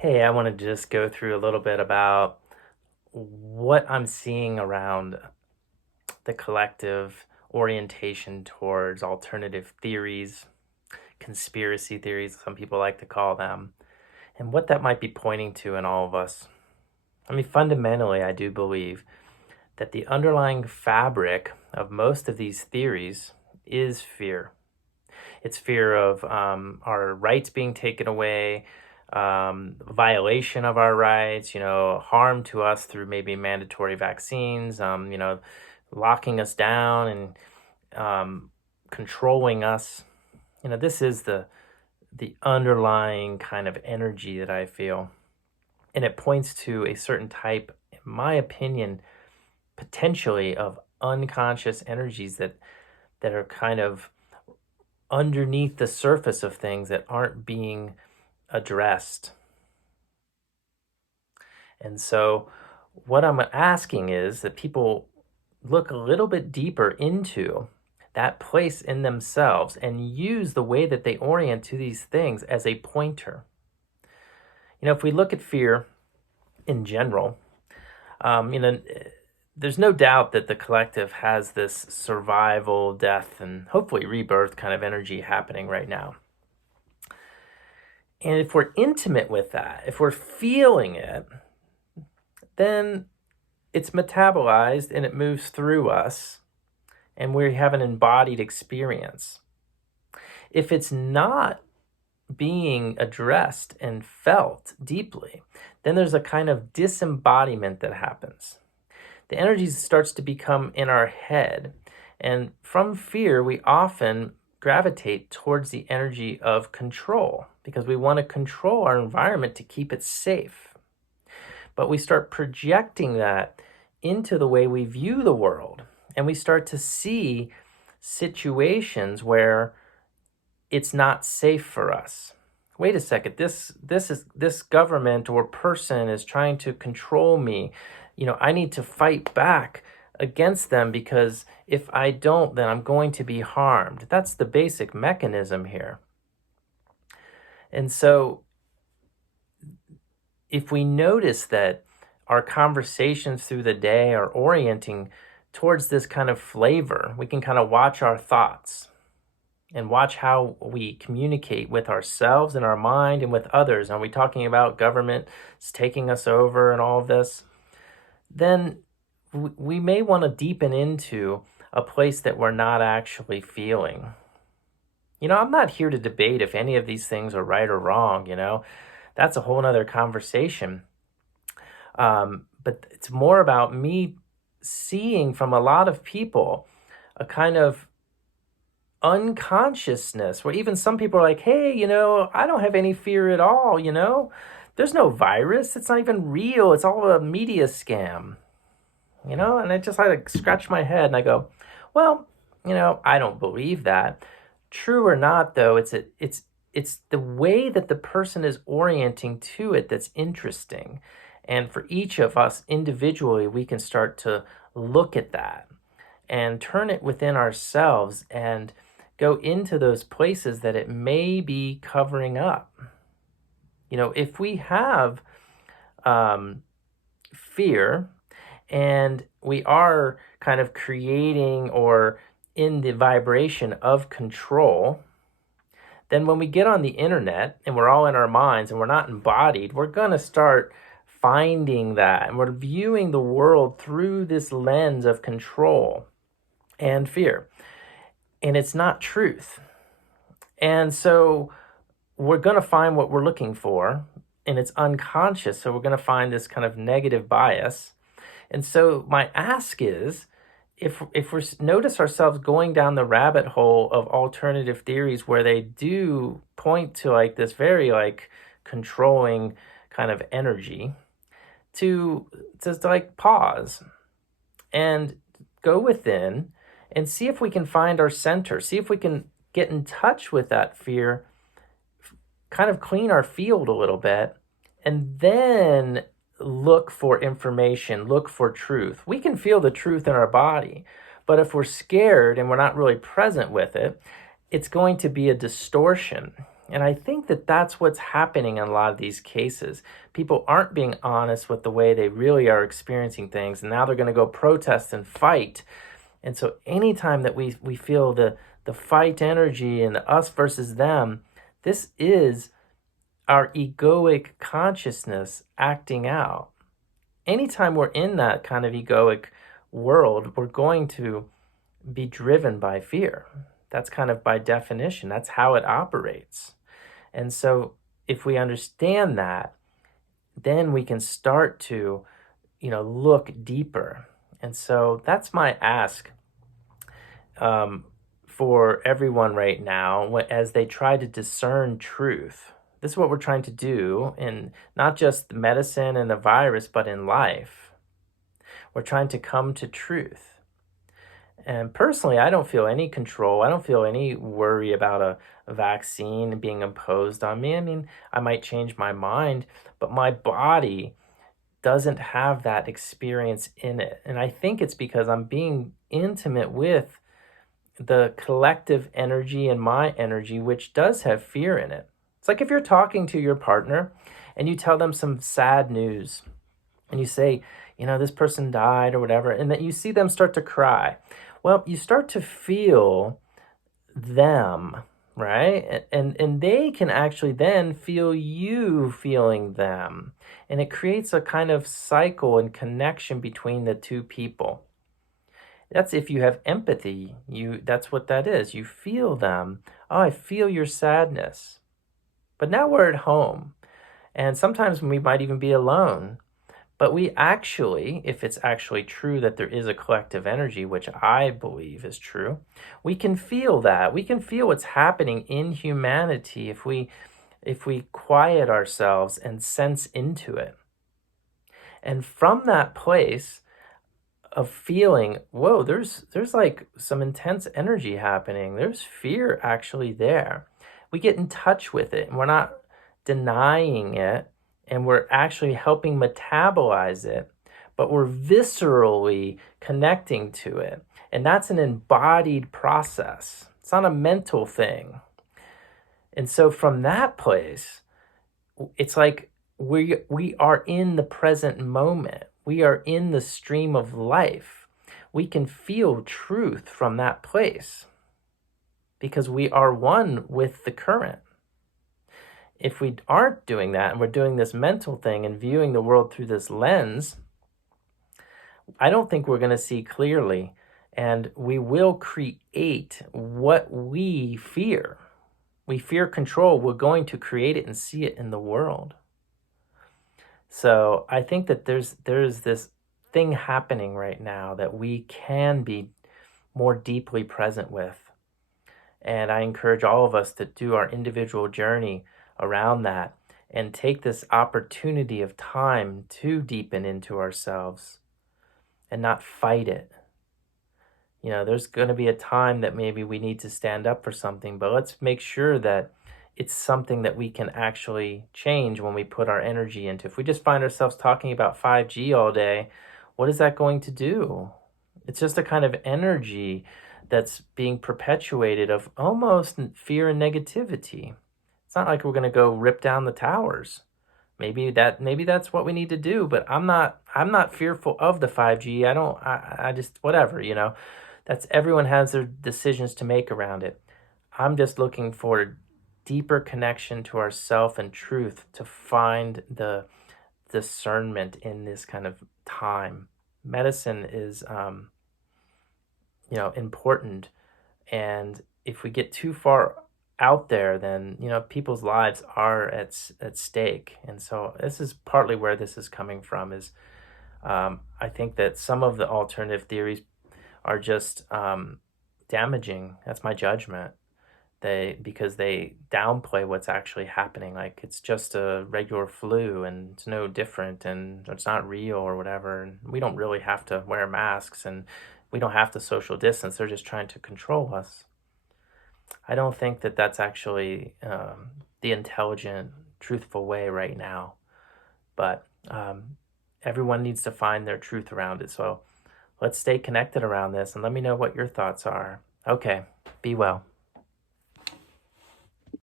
Hey, I want to just go through a little bit about what I'm seeing around the collective orientation towards alternative theories, conspiracy theories, some people like to call them, and what that might be pointing to in all of us. I mean, fundamentally, I do believe that the underlying fabric of most of these theories is fear. It's fear of our rights being taken away, violation of our rights, harm to us through maybe mandatory vaccines, locking us down and controlling us. This is the underlying kind of energy that I feel. And it points to a certain type, in my opinion, potentially of unconscious energies that are kind of underneath the surface of things that aren't being addressed. And so, what I'm asking is that people look a little bit deeper into that place in themselves and use the way that they orient to these things as a pointer. If we look at fear in general, there's no doubt that the collective has this survival, death, and hopefully rebirth kind of energy happening right now. And if we're intimate with that, if we're feeling it, then it's metabolized and it moves through us, and we have an embodied experience. If it's not being addressed and felt deeply, then there's a kind of disembodiment that happens. The energy starts to become in our head, and from fear, we often gravitate towards the energy of control because we want to control our environment to keep it safe. But we start projecting that into the way we view the world, and we start to see situations where it's not safe for us. Wait a second, this government or person is trying to control me. I need to fight back against them because if I don't, then I'm going to be harmed. That's the basic mechanism here. And so if we notice that our conversations through the day are orienting towards this kind of flavor, we can kind of watch our thoughts and watch how we communicate with ourselves and our mind and with others. Are we talking about government taking us over and all of this? Then we may want to deepen into a place that we're not actually feeling. I'm not here to debate if any of these things are right or wrong, That's a whole nother conversation. But it's more about me seeing from a lot of people a kind of unconsciousness where even some people are like, hey, I don't have any fear at all, There's no virus. It's not even real. It's all a media scam, And I just scratch my head and I go, well, I don't believe that. True or not, though, it's the way that the person is orienting to it that's interesting. And for each of us individually, we can start to look at that and turn it within ourselves and go into those places that it may be covering up. If we have fear and we are kind of creating or in the vibration of control, then when we get on the internet and we're all in our minds and we're not embodied, we're going to start finding that. And we're viewing the world through this lens of control and fear. And it's not truth. And so we're going to find what we're looking for, and it's unconscious. So we're going to find this kind of negative bias. And so my ask is, if we notice ourselves going down the rabbit hole of alternative theories where they do point to this very controlling kind of energy, to just pause and go within and see if we can find our center, see if we can get in touch with that fear, kind of clean our field a little bit, and then look for information, look for truth. We can feel the truth in our body, but if we're scared and we're not really present with it, it's going to be a distortion. And I think that that's what's happening in a lot of these cases. People aren't being honest with the way they really are experiencing things, and now they're going to go protest and fight. And so anytime that we feel the fight energy and the us versus them, this is our egoic consciousness acting out. Anytime we're in that kind of egoic world, we're going to be driven by fear. That's kind of by definition, that's how it operates. And so if we understand that, then we can start to, look deeper. And so that's my ask for everyone right now as they try to discern truth. This is what we're trying to do in not just medicine and the virus, but in life. We're trying to come to truth. And personally, I don't feel any control. I don't feel any worry about a vaccine being imposed on me. I mean, I might change my mind, but my body doesn't have that experience in it. And I think it's because I'm being intimate with the collective energy and my energy, which does have fear in it. It's like if you're talking to your partner and you tell them some sad news and you say, this person died or whatever, and that you see them start to cry. Well, you start to feel them, right? And they can actually then feel you feeling them. And it creates a kind of cycle and connection between the two people. That's if you have empathy. That's what that is. You feel them. Oh, I feel your sadness. But now we're at home. And sometimes we might even be alone. But we actually, if it's actually true that there is a collective energy, which I believe is true, we can feel that. We can feel what's happening in humanity if we quiet ourselves and sense into it. And from that place of feeling, whoa, there's like some intense energy happening. There's fear actually there. We get in touch with it and we're not denying it. And we're actually helping metabolize it, but we're viscerally connecting to it. And that's an embodied process. It's not a mental thing. And so from that place, it's like we are in the present moment. We are in the stream of life. We can feel truth from that place because we are one with the current. If we aren't doing that and we're doing this mental thing and viewing the world through this lens, I don't think we're going to see clearly, and we will create what we fear. We fear control. We're going to create it and see it in the world. So I think that there's this thing happening right now that we can be more deeply present with. And I encourage all of us to do our individual journey around that and take this opportunity of time to deepen into ourselves and not fight it. There's going to be a time that maybe we need to stand up for something, but let's make sure that it's something that we can actually change when we put our energy into. If we just find ourselves talking about 5G all day, what is that going to do? It's just a kind of energy that's being perpetuated of almost fear and negativity. It's not like we're going to go rip down the towers. Maybe that's what we need to do, but I'm not fearful of the 5G. I just whatever, That's everyone has their decisions to make around it. I'm just looking for deeper connection to ourself and truth to find the discernment in this kind of time. Medicine is important, and if we get too far out there, then people's lives are at stake. And so this is partly where this is coming from is I think that some of the alternative theories are just damaging. That's my judgment. Because they downplay what's actually happening, like it's just a regular flu and it's no different and it's not real or whatever, and we don't really have to wear masks and we don't have to social distance. They're just trying to control us. I don't think that that's actually the intelligent, truthful way right now. But everyone needs to find their truth around it. So let's stay connected around this and let me know what your thoughts are. Okay, be well.